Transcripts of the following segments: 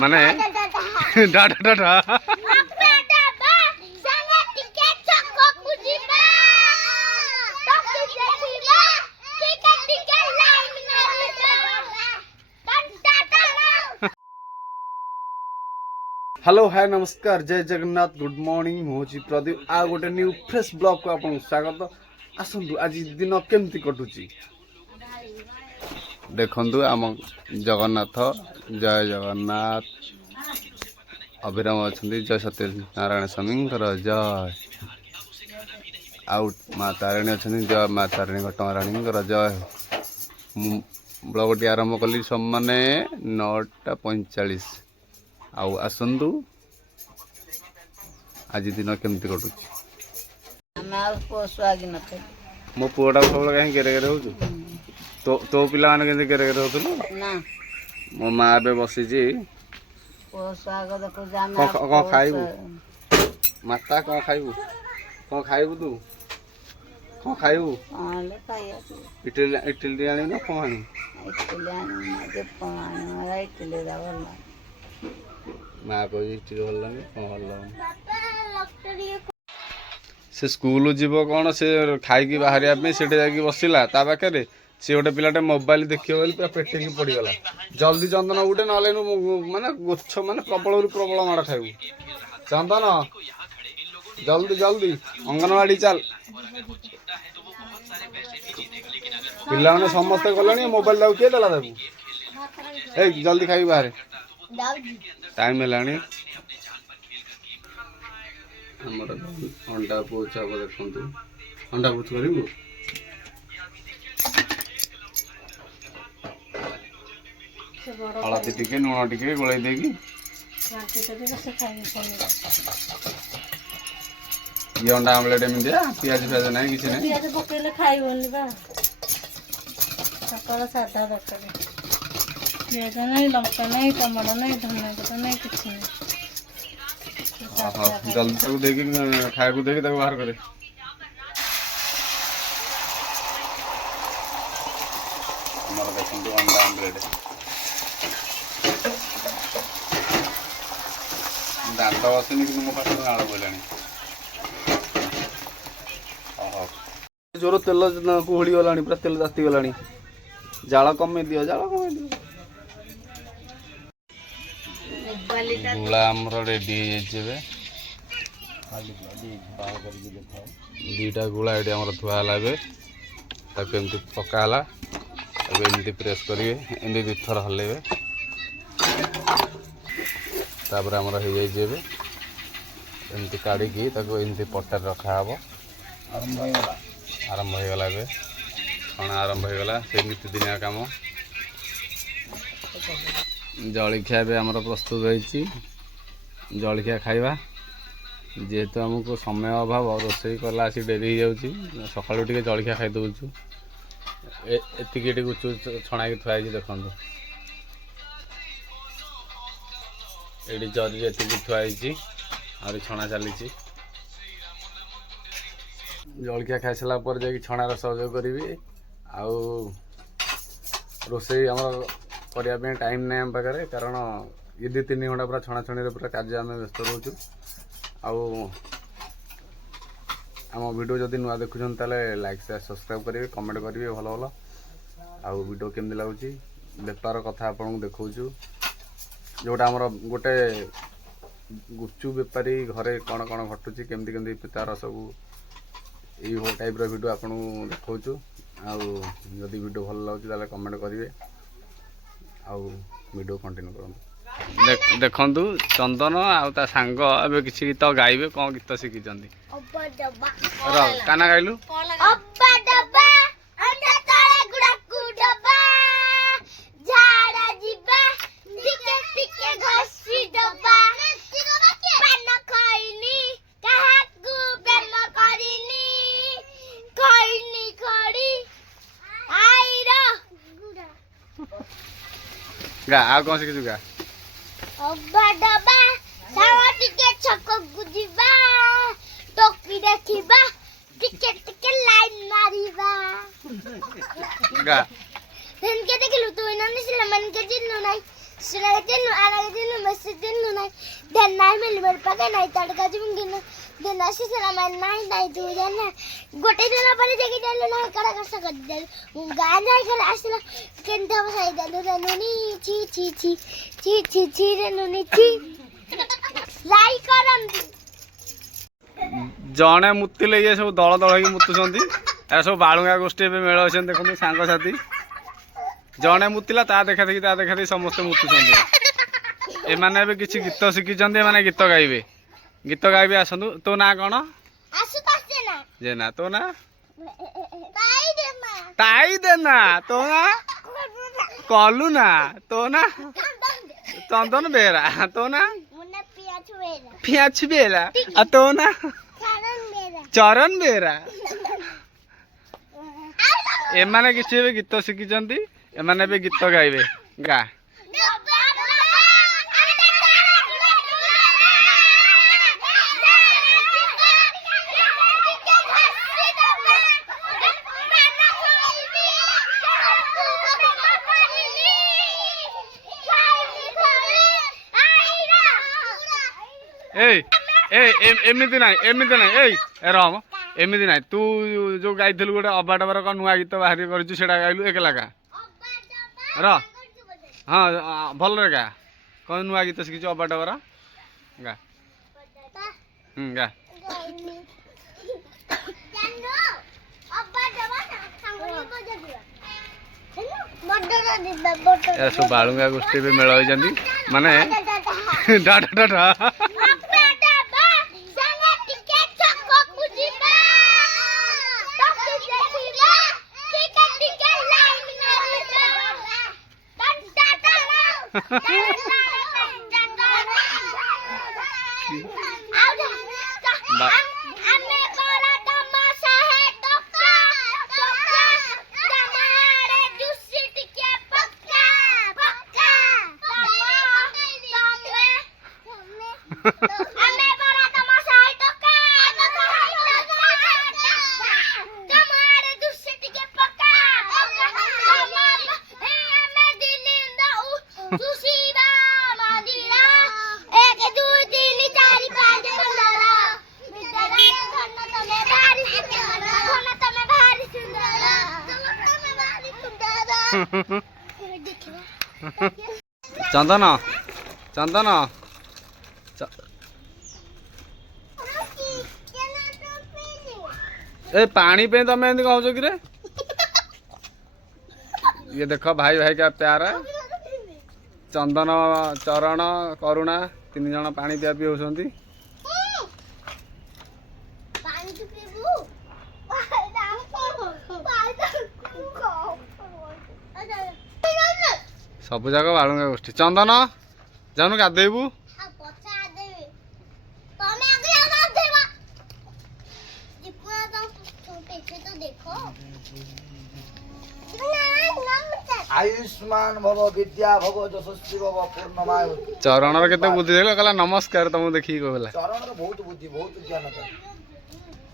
ମାନେ ଡାଡା ଡାଡା hello hi नमस्कार जय जगन्नाथ गुड मॉर्निंग हूँ प्रदीप आ गोटे न्यू फ्रेश ब्लॉग को आपको स्वागत आसतु आज दिन केमती कटुची देखु आम जगन्नाथ जय जगन्नाथ अभिराम अच्छा जय सत्यनारायण स्वामी जय आउ माँ तारिणी अच्छा जय माँ तारिणी घटगाराणी जय ब्लॉग टी आरंभ कली मैंने 9:45 आउ आसतु आज दिन केमती कटुची मो पुआटा सब कहीं गेरे गेरे हो तो पिला मैंने केमती गेरे गेरे होतु मो माँ ए बसी कौन खाइबू माता कौन खाइबू तू कौन खाइबू इटली आनी ना कौन आनी माँ कह इटली भल लगे कौन भल लगे से स्कूल जीव कौन से खाई बाहर से बसला ता पाखे सी गोटे पिलाटे मोबाइल देखिए बोली पूरा पेटेकी पड़गला जल्दी चंदन उठे ना माने गोछ माने प्रबल प्रबल माड़ खाइबू चंदन जल्दी जल्दी अंगनवाड़ी चल पिला मैंने समस्ते गले मोबाइल दाऊ किए देला ताकू ए जल्दी खाई बाहर टाइम है अंडा पोचा देखु अंडा पोच कर हलदी टिके लुण टिके गोल देगी ये अंडा आमलेट एमती पियाज फियाज ना कि पियाज पकड़े खाइबनी सकाल सादा दरकार पियाज नहीं लंका नहीं टमाटो नहीं धनिया पत्ता नहीं किसी नहीं जल्दी तक देखी खाया देखी बाहर करे देखो अंडा आमलेट दात बसनी कि मो पास नाड़ बोला जोर तेल कुहड़ी गला पूरा तेल ताती गला जाल कमे दियो गुला आमर रेडी दीटा गुला ये थुआला एमती पकाला एमती प्रेस करेंगे एमती दुथर हल्लेबे तापर आमर हो जाए एमती काढ़ी एमती पटार रखा हे आरंभ हो गला छणा आरंभ हो गला से नीतिदिनिया काम जलखिया भी आमर प्रस्तुत होती जलखिया खाइबा जेहेतु आमको समय अभाव रोषेई कला आसी डेरी हो जाऊँगी सकालू टे जलखिया खाई दौचु एतिकी गुचु छणा थुआई देखु ये जरी एति थुआई आ छणा चली जलखिया खाई सारा पर जा छणार सहयोग करी आउ रोषेई आम करने टाइम ना आम पाखे कारण ये 2-3 घंटा पूरा छणाछणी पूरा कार्य आम व्यस्त रोचु आम वीडियो जदि नुआ देखुन ताले लाइक शेयर सब्सक्राइब करेंगे कमेंट करेंगे भल भल आउ वीडियो केमती लगुच बेपार कथा आपको देखा जोटा आमर गोटे गुपचुप बेपारी घरे कौन कौन घटुची केमती केमती तार सब यही टाइप वीडियो आपको देखा आदि वीडियो भल लगे ताले कमेंट करेंगे आउ वीडियो कंटिन्यू करूँ देखु चंदन आ सांग ए किसी गीत गाइबे कौन गीत शिखी काना गाइलु गा आ कौन शिखी गा टोपी देखिबा टिके टिके लाइन मारिबा गा के देखलु तो इना निसला मन के जिन्नु नाही सुना के जिन्नु आना के जिन्नु हेलमेट पके नहीं तड़का जी दिन दिन आसी से मैं नहीं तू जाना गोटे दिन पर जगी देले ना कड़ा कष्ट कर दे गाय जाय कर आसला केनता बसाई देलु रेनुनी ची ची ची ची ची ची रेनुनी ची लाई करम जणे मुतिले ये सब दल दल होई मुतुछंती ए सब बालुंगा गोष्ठी पे मेळ अछन देखो सांग साथी जणे मुतिला ता देखा देखी समस्त मुतुछंती ए माने बे किछि गीत शिखिछंती माने गीत गाइबे आसंतु तो ना कोन आसुतोष जेना जेना तो ना ताई देना तो ना कलु ना तो ना चंदन बेरा तो ना मुन्ना पिया बेरा आ तो ना चरण बेरा एमाने किछि बे गीत शिखिछंती एमाने बे गीत गाइबे गा एमती ना रम एमती ना तू जो गाई गोटे अबा डबर कौन नुआ गीत बाहर कर गाइलु एकला का हाँ भल रे गा कौन नुआ गीत शिखी अबा डबर गा गा सब बालुंगा गोष्ठी भी मेल होती माने डाटा डाटा चंदन चंदन ए पानी पे तुम एमती कहु कि ये देख भाई भाई का प्यार है चंदन चरण करुणा तीन जन पानी पिया पी होती सब जाक बालुंगा गोष्ठी चंदन जाऊन गाधेबू आयुष्मान भव विद्या भव यशस्वी भव पूर्णमाय चरण केते बुद्धि देला कहला नमस्कार तुम देखी कहला चरण बहुत बुद्धि बहुत ज्ञान था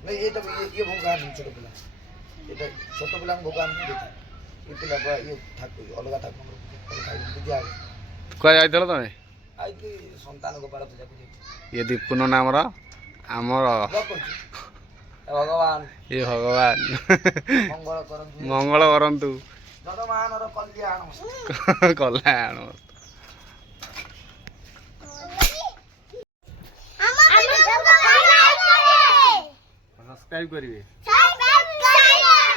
नहीं ये तो ये भगवान छोट पिला ये छोट पिला भगवान नहीं देखा ये पिला ये ठाकुर अलग ठाकुर बुद्धि आ कह जाइतलो तमे आई कि संतान गोपाल पूजा को ये दीपुन नाम रा हमर भगवान ये भगवान मंगल करंतु जगमान और कल्याण कल्याण सब्सक्राइब करिवे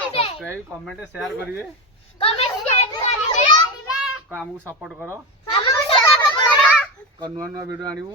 सब्सक्राइब कमेंट शेयर करिवे हमको सपोर्ट करो नुआ नुआ वीडियो आनिबू